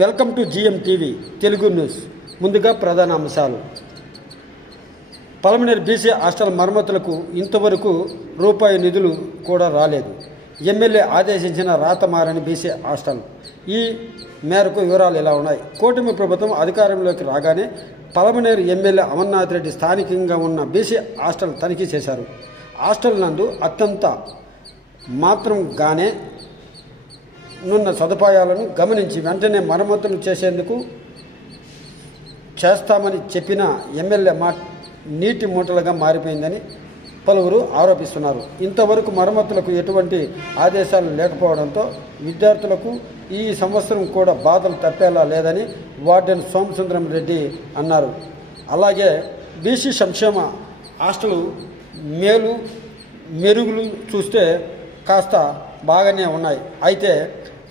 Welcome to GM TV Telugu news. ముందుగా ప్రధాన అంశాలు. పలమనేరు బీసీ హాస్టల్ మరమ్మతులకు ఇంతవరకు రూపాయి నిధులు కూడా రాలేదు. ఎమ్మెల్యే ఆదేశించిన రాత మారని బీసీ హాస్టల్. ఈ మేరకు వివరాలు ఇలా ఉన్నాయి. కూటమి ప్రభుత్వం అధికారంలోకి రాగానే పలమనేరు ఎమ్మెల్యే అమర్నాథ్ రెడ్డి స్థానికంగా ఉన్న బీసీ హాస్టల్ తనిఖీ చేశారు. హాస్టల్ నందు అత్యంత మాత్రంగానే నున్న సదుపాయాలను గమనించి వెంటనే మరమ్మతులు చేస్తామని చెప్పిన ఎమ్మెల్యే నీటి మూటలుగా మారిపోయిందని పలువురు ఆరోపిస్తున్నారు. ఇంతవరకు మరమ్మతులకు ఎటువంటి ఆదేశాలు లేకపోవడంతో విద్యార్థులకు ఈ సంవత్సరం కూడా బాధలు తప్పేలా లేదని వార్డెన్ సోమసుందరం రెడ్డి అన్నారు. అలాగే బీసీ సంక్షేమ హాస్టల్ మెరుగులు చూస్తే కాస్త బాగానే ఉన్నాయి. అయితే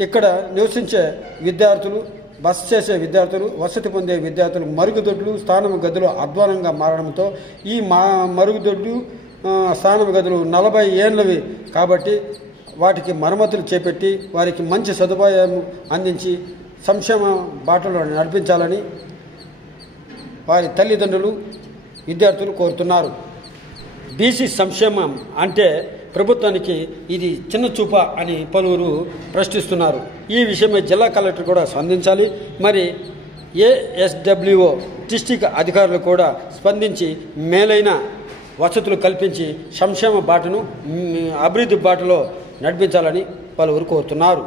ఇక్కడ నివసించే విద్యార్థులు, బస చేసే విద్యార్థులు, వసతి పొందే విద్యార్థులు మరుగుదొడ్లు, స్నానము గదులు అధ్వానంగా మారడంతో ఈ మరుగుదొడ్లు, స్నానము గదులు 40 ఏళ్ళవి కాబట్టి వాటికి మరమ్మతులు చేపట్టి వారికి మంచి సదుపాయం అందించి సంక్షేమ బాటలో నడిపించాలని వారి తల్లిదండ్రులు, విద్యార్థులు కోరుతున్నారు. బీసీ సంక్షేమం అంటే ప్రభుత్వానికి ఇది చిన్న చూప అని పలువురు ప్రశ్నిస్తున్నారు. ఈ విషయమై జిల్లా కలెక్టర్ కూడా స్పందించాలి. మరి ఏఎస్డబ్ల్యూఓ డిస్టిక్ అధికారులు కూడా స్పందించి మేలైన వసతులు కల్పించి సంక్షేమ బాటను అభివృద్ధి బాటలో నడిపించాలని పలువురు కోరుతున్నారు.